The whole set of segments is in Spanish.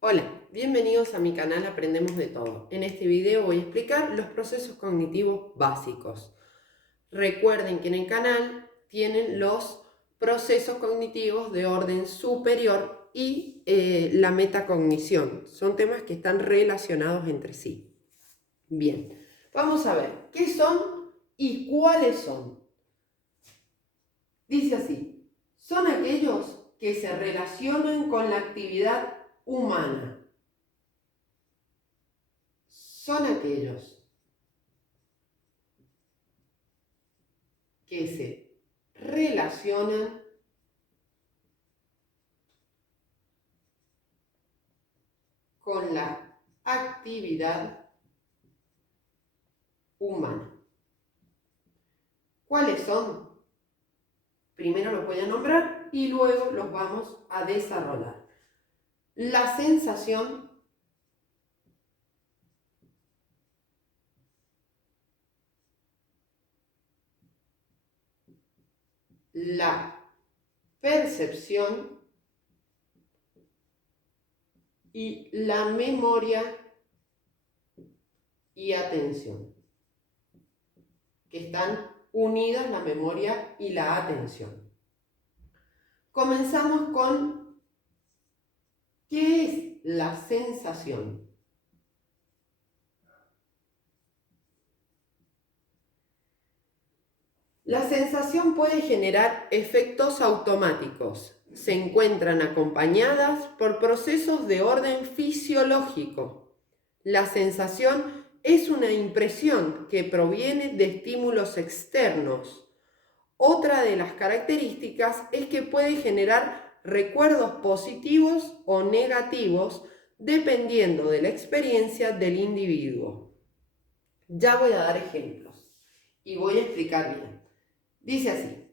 Hola, bienvenidos a mi canal Aprendemos de Todo. En este video voy a explicar los procesos cognitivos básicos. Recuerden que en el canal tienen los procesos cognitivos de orden superior y la metacognición. Son temas que están relacionados entre sí. Bien, vamos a ver qué son y cuáles son. Dice así, son aquellos que se relacionan con la actividad humana. Son aquellos que se relacionan con la actividad humana. ¿Cuáles son? Primero los voy a nombrar y luego los vamos a desarrollar. La sensación, la percepción y la memoria y atención, que están unidas la memoria y la atención. Comenzamos con ¿qué es la sensación? La sensación puede generar efectos automáticos. Se encuentran acompañadas por procesos de orden fisiológico. La sensación es una impresión que proviene de estímulos externos. Otra de las características es que puede generar recuerdos positivos o negativos dependiendo de la experiencia del individuo. Ya voy a dar ejemplos y voy a explicar bien. Dice así,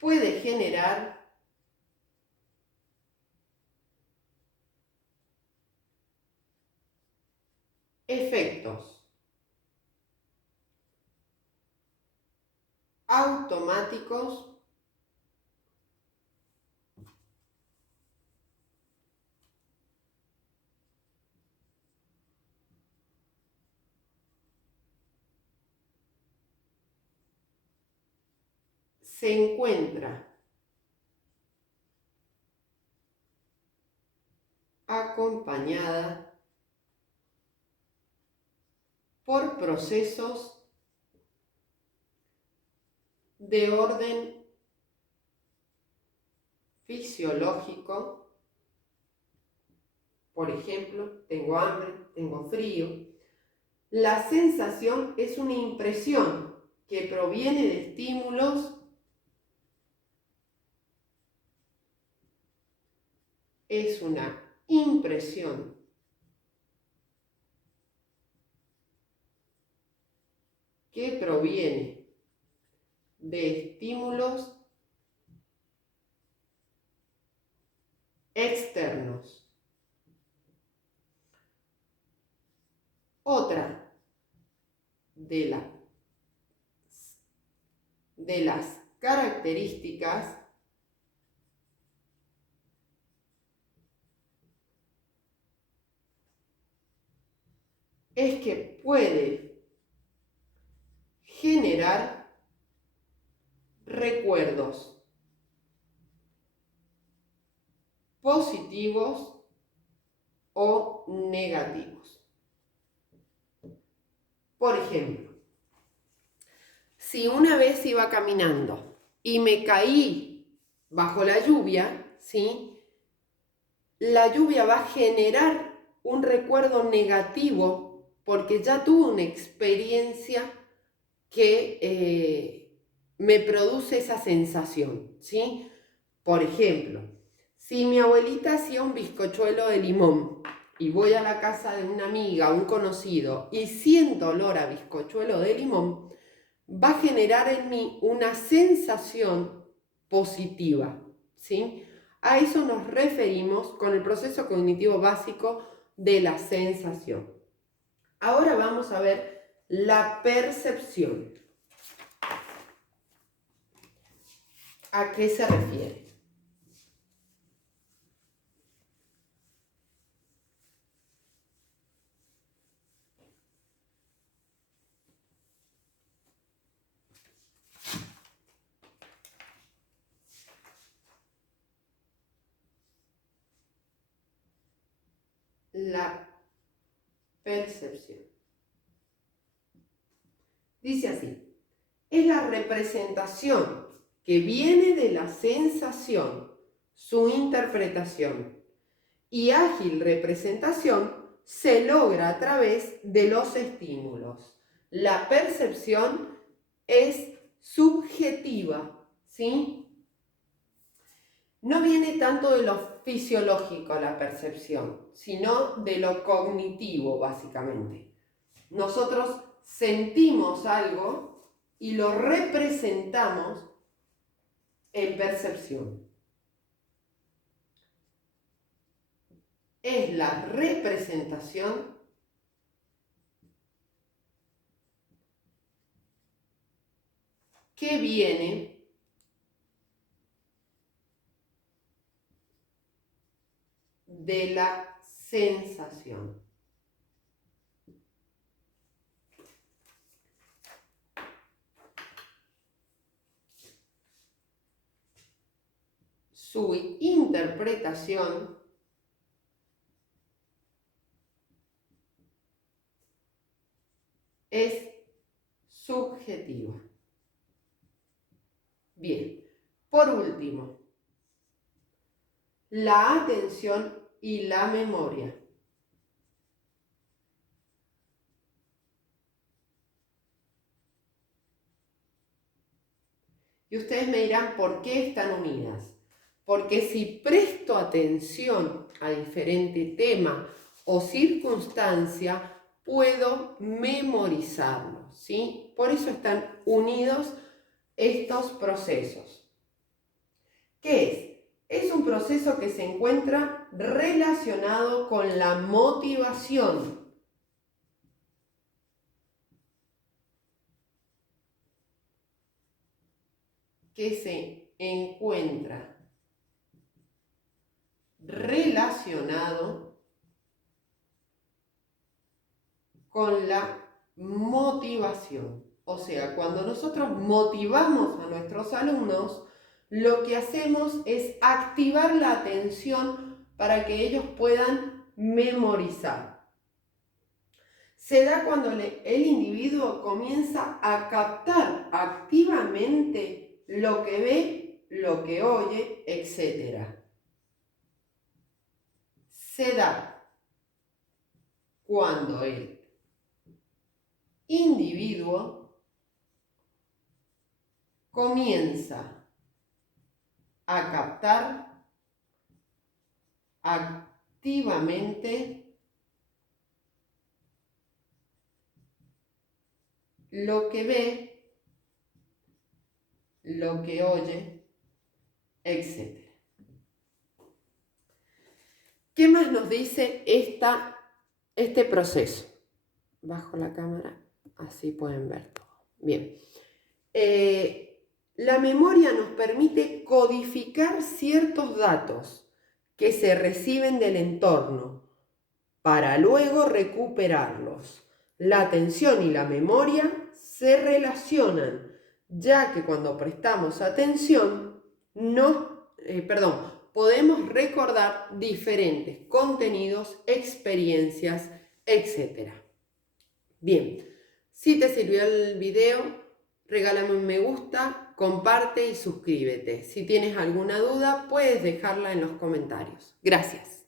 puede generar efectos automáticos se encuentra acompañada por procesos de orden fisiológico. Por ejemplo, tengo hambre, tengo frío. La sensación es una impresión que proviene de estímulos. Es una impresión que proviene de estímulos externos. Otra de las características es que puede generar recuerdos positivos o negativos. Por ejemplo, si una vez iba caminando y me caí bajo la lluvia, ¿sí? La lluvia va a generar un recuerdo negativo porque ya tuve una experiencia que me produce esa sensación, ¿sí? Por ejemplo, si mi abuelita hacía un bizcochuelo de limón y voy a la casa de una amiga, un conocido, y siento olor a bizcochuelo de limón, va a generar en mí una sensación positiva, ¿sí? A eso nos referimos con el proceso cognitivo básico de la sensación. Ahora vamos a ver la percepción. ¿A qué se refiere? La percepción. Dice así: es la representación que viene de la sensación, su interpretación, y ágil representación se logra a través de los estímulos. La percepción es subjetiva, ¿sí? No viene tanto de lo fisiológico la percepción, sino de lo cognitivo, básicamente. Nosotros sentimos algo y lo representamos en percepción. Es la representación que viene de la sensación. Su interpretación es subjetiva. Bien, por último, la atención y la memoria. Y ustedes me dirán, ¿por qué están unidas? Porque si presto atención a diferente tema o circunstancia, puedo memorizarlo, ¿sí? Por eso están unidos estos procesos. ¿Qué es? Es un proceso que se encuentra relacionado con la motivación. Que se encuentra relacionado con la motivación. O sea, cuando nosotros motivamos a nuestros alumnos, lo que hacemos es activar la atención para que ellos puedan memorizar. Se da cuando el individuo comienza a captar activamente lo que ve, lo que oye, etc. Se da cuando el individuo comienza a captar activamente lo que ve, lo que oye, etc. ¿Qué más nos dice este proceso? Bajo la cámara, así pueden ver todo. Bien. La memoria nos permite codificar ciertos datos que se reciben del entorno para luego recuperarlos. La atención y la memoria se relacionan, ya que cuando prestamos atención podemos recordar diferentes contenidos, experiencias, etc. Bien, si te sirvió el video, regálame un me gusta, comparte y suscríbete. Si tienes alguna duda, puedes dejarla en los comentarios. Gracias.